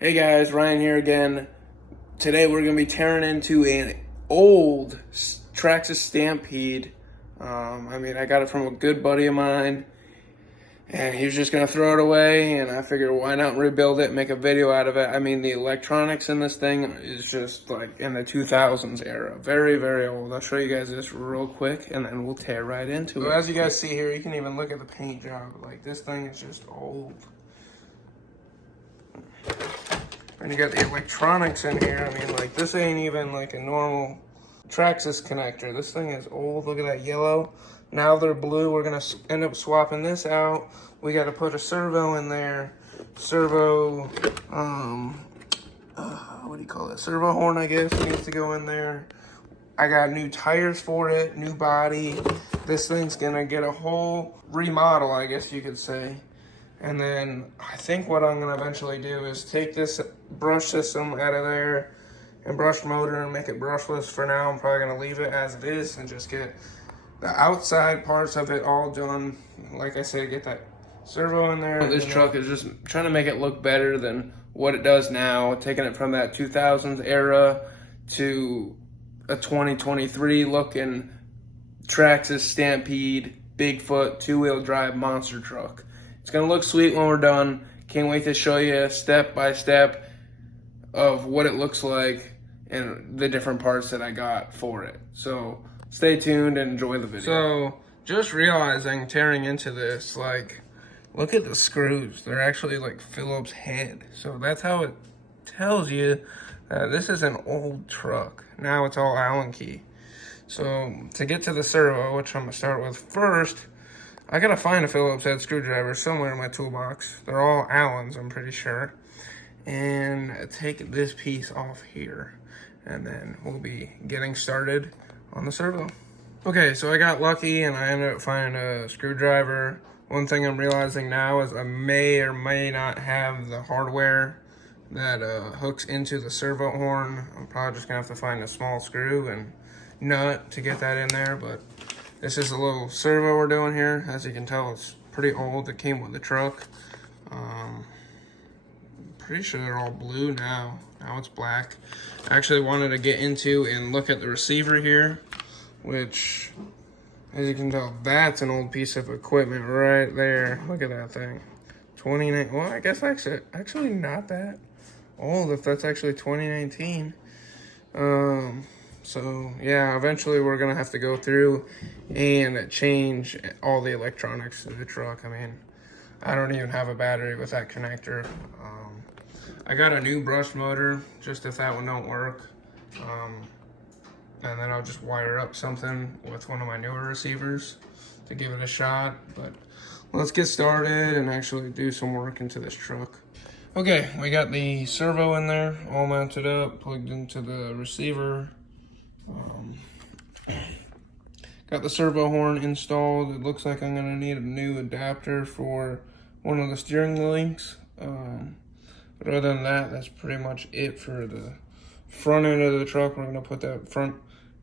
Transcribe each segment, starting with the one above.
Hey guys, Ryan here again. Today we're going to be tearing into an old Traxxas Stampede. I got it from a good buddy of mine, and he was just going to throw it away, and I figured why not rebuild it, make a video out of it. The electronics in this thing is just like in the 2000s era. Very, very old. I'll show you guys this real quick, and then we'll tear right into it. So as you guys see here, you can even look at the paint job. Like, this thing is just old. And you got the electronics in here. This ain't even like a normal Traxxas connector. This thing is old. Look at that yellow. Now they're blue. We're gonna end up swapping this out. We got to put a servo in there. Servo, what do you call it? Servo horn, I guess, needs to go in there. I got new tires for it, new body. This thing's gonna get a whole remodel, I guess you could say. And then I think what I'm gonna eventually do is take this brush system out of there and brush motor and make it brushless. For now, I'm probably gonna leave it as it is and just get the outside parts of it all done. Like I said, get that servo in there. This truck is just trying to make it look better than what it does now, taking it from that 2000s era to a 2023 looking Traxxas Stampede Bigfoot two-wheel drive monster truck. It's gonna look sweet when we're done. Can't wait to show you step by step of what it looks like and the different parts that I got for it. So stay tuned and enjoy the video. So just realizing tearing into this, like, look at the screws. They're actually like Phillips head. So that's how it tells you that this is an old truck. Now it's all Allen key. So to get to the servo, which I'm gonna start with first, I gotta find a Phillips head screwdriver somewhere in my toolbox. They're all Allens, I'm pretty sure. And take this piece off here. And then we'll be getting started on the servo. Okay, so I got lucky and I ended up finding a screwdriver. One thing I'm realizing now is I may or may not have the hardware that hooks into the servo horn. I'm probably just gonna have to find a small screw and nut to get that in there, but this is a little servo we're doing here. As you can tell, it's pretty old. It came with the truck. Pretty sure they're all blue now. Now it's black. I actually wanted to get into and look at the receiver here, which, as you can tell, that's an old piece of equipment right there. Look at that thing. 29, well, I guess actually not that old if that's actually 2019. So yeah, eventually we're gonna have to go through and change all the electronics in the truck. I don't even have a battery with that connector. I got a new brush motor, just if that one don't work. And then I'll just wire up something with one of my newer receivers to give it a shot. But let's get started and actually do some work into this truck. Okay, we got the servo in there, all mounted up, plugged into the receiver. Got the servo horn installed. It looks like I'm gonna need a new adapter for one of the steering links. But other than that, that's pretty much it for the front end of the truck. We're gonna put that front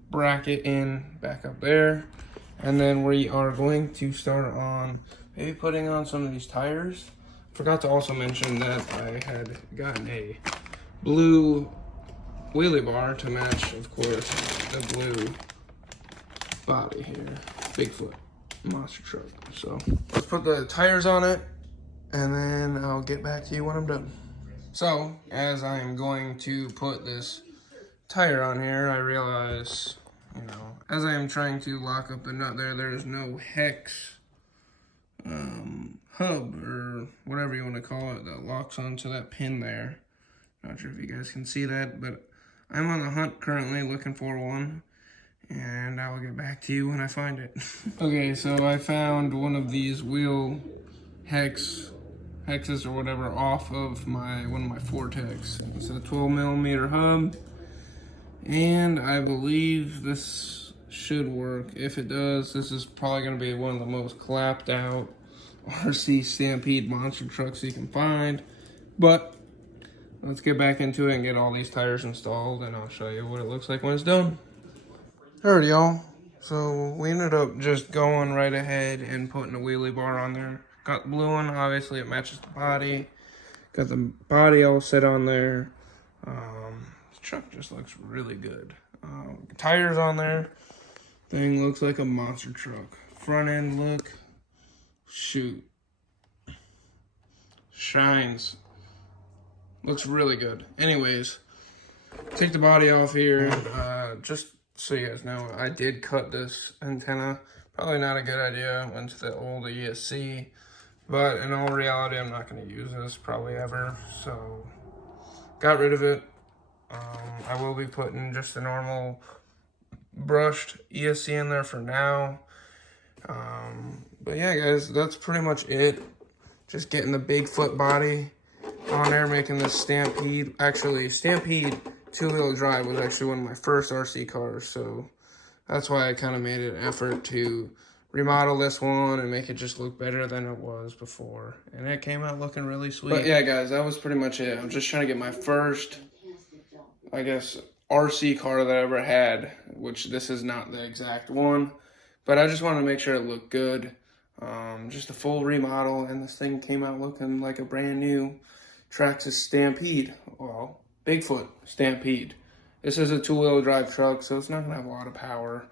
bracket in back up there. And then we are going to start on maybe putting on some of these tires. Forgot to also mention that I had gotten a blue wheelie bar to match, of course, the blue body here. Bigfoot monster truck. So let's put the tires on it and then I'll get back to you when I'm done. So as I am going to put this tire on here, I realize, as I am trying to lock up the nut there is no hex hub or whatever you want to call it that locks onto that pin there. Not sure if you guys can see that, but I'm on the hunt currently looking for one, and I will get back to you when I find it. Okay, so I found one of these wheel hexes or whatever off of one of my Vortex. It's a 12mm hub, and I believe this should work. If it does, this is probably going to be one of the most clapped out RC Stampede monster trucks you can find. But let's get back into it and get all these tires installed, and I'll show you what it looks like when it's done. Alright, y'all. So we ended up just going right ahead and putting a wheelie bar on there. Got the blue one, obviously it matches the body. Got the body all set on there. The truck just looks really good. Tires on there. Thing looks like a monster truck. Front end look, shoot, shines. Looks really good. Anyways, take the body off here. Just so you guys know, I did cut this antenna. Probably not a good idea. Went to the old ESC, but in all reality, I'm not going to use this probably ever. So got rid of it. I will be putting just a normal brushed ESC in there for now. But yeah, guys, that's pretty much it. Just getting the Bigfoot body on there, making this Stampede. Actually, Stampede 2-wheel drive was actually one of my first RC cars, so that's why I kind of made an effort to remodel this one and make it just look better than it was before. And it came out looking really sweet. But yeah, guys, that was pretty much it. I'm just trying to get my first, I guess, RC car that I ever had, which this is not the exact one, but I just wanted to make sure it looked good. Just a full remodel, and this thing came out looking like a brand new Traxxas Stampede. Well, Bigfoot Stampede. This is a 2-wheel drive truck, so it's not gonna have a lot of power.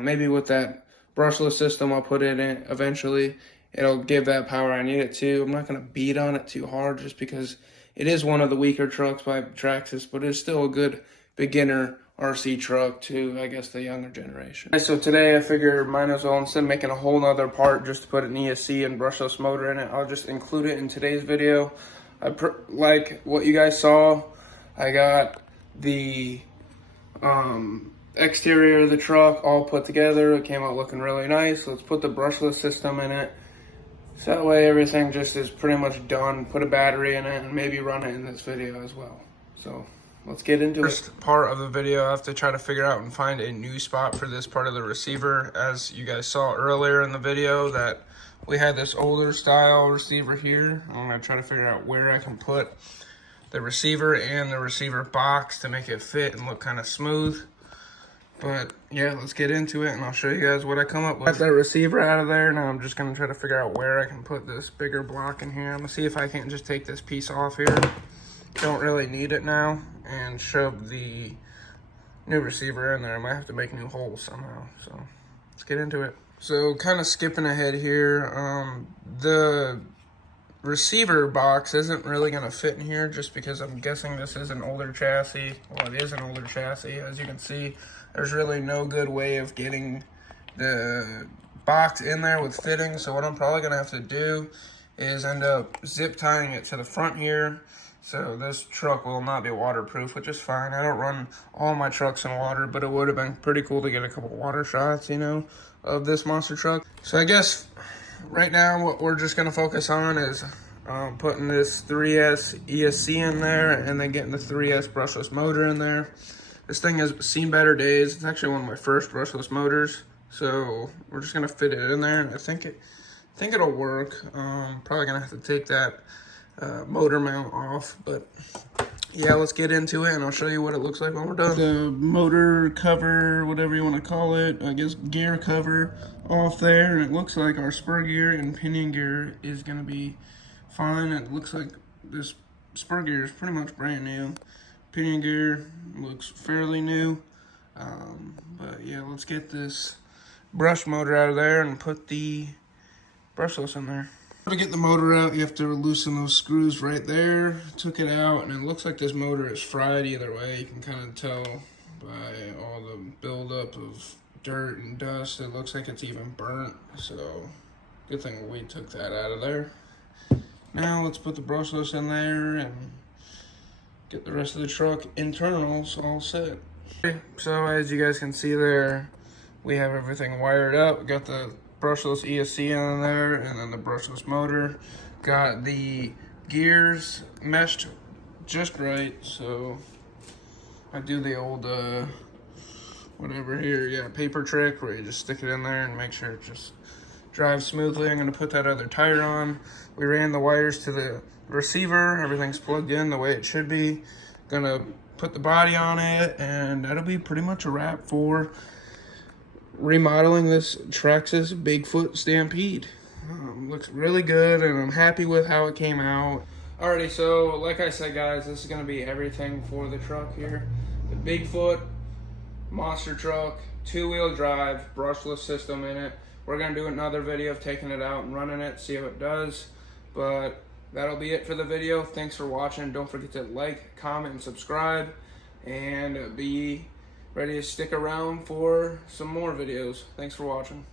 Maybe with that brushless system I'll put it in eventually, it'll give that power I need it to. I'm not gonna beat on it too hard just because it is one of the weaker trucks by Traxxas, but it's still a good beginner RC truck to, I guess, the younger generation. Okay, so today I figured might as well, instead of making a whole nother part just to put an ESC and brushless motor in it, I'll just include it in today's video. Like what you guys saw, I got the exterior of the truck all put together. It came out looking really nice. Let's put the brushless system in it. So that way everything just is pretty much done. Put a battery in it and maybe run it in this video as well. So let's get into it. First part of the video, I have to try to figure out and find a new spot for this part of the receiver. As you guys saw earlier in the video, that we had this older style receiver here. I'm gonna try to figure out where I can put the receiver and the receiver box to make it fit and look kind of smooth. But yeah, let's get into it and I'll show you guys what I come up with. Got that receiver out of there. Now I'm just gonna try to figure out where I can put this bigger block in here. I'm gonna see if I can't just take this piece off here. Don't really need it now, and shove the new receiver in there. I might have to make new holes somehow, so let's get into it. So kind of skipping ahead here, the receiver box isn't really going to fit in here just because I'm guessing this is an older chassis. Well, it is an older chassis. As you can see, there's really no good way of getting the box in there with fitting, so what I'm probably going to have to do is end up zip tying it to the front here. So this truck will not be waterproof, which is fine. I don't run all my trucks in water, but it would have been pretty cool to get a couple water shots, you know, of this monster truck. So I guess right now what we're just going to focus on is putting this 3S ESC in there and then getting the 3S brushless motor in there. This thing has seen better days. It's actually one of my first brushless motors. So we're just going to fit it in there, and I think it'll work. Probably going to have to take that motor mount off, but yeah, let's get into it and I'll show you what it looks like when we're done. The motor cover, whatever you want to call it, I guess gear cover off there, and it looks like our spur gear and pinion gear is going to be fine. It looks like this spur gear is pretty much brand new. Pinion gear looks fairly new, but yeah, let's get this brush motor out of there and put the brushless in there. To get the motor out, you have to loosen those screws right there. Took it out, and it looks like this motor is fried either way. You can kind of tell by all the buildup of dirt and dust. It looks like it's even burnt, so good thing we took that out of there. Now let's put the brushless in there and get the rest of the truck internals all set. Okay, so as you guys can see there, we have everything wired up. We got the brushless ESC in there, and then the brushless motor. Got the gears meshed just right, so I do the old whatever here, yeah, paper trick where you just stick it in there and make sure it just drives smoothly. I'm gonna put that other tire on. We ran the wires to the receiver, everything's plugged in the way it should be. Gonna put the body on it, and that'll be pretty much a wrap for remodeling this Traxxas Bigfoot Stampede. Looks really good, and I'm happy with how it came out. Alrighty, so like I said, guys, this is going to be everything for the truck here. The Bigfoot monster truck, 2-wheel drive, brushless system in it. We're going to do another video of taking it out and running it, see how it does. But that'll be it for the video. Thanks for watching. Don't forget to like, comment, and subscribe. And be ready to stick around for some more videos. Thanks for watching.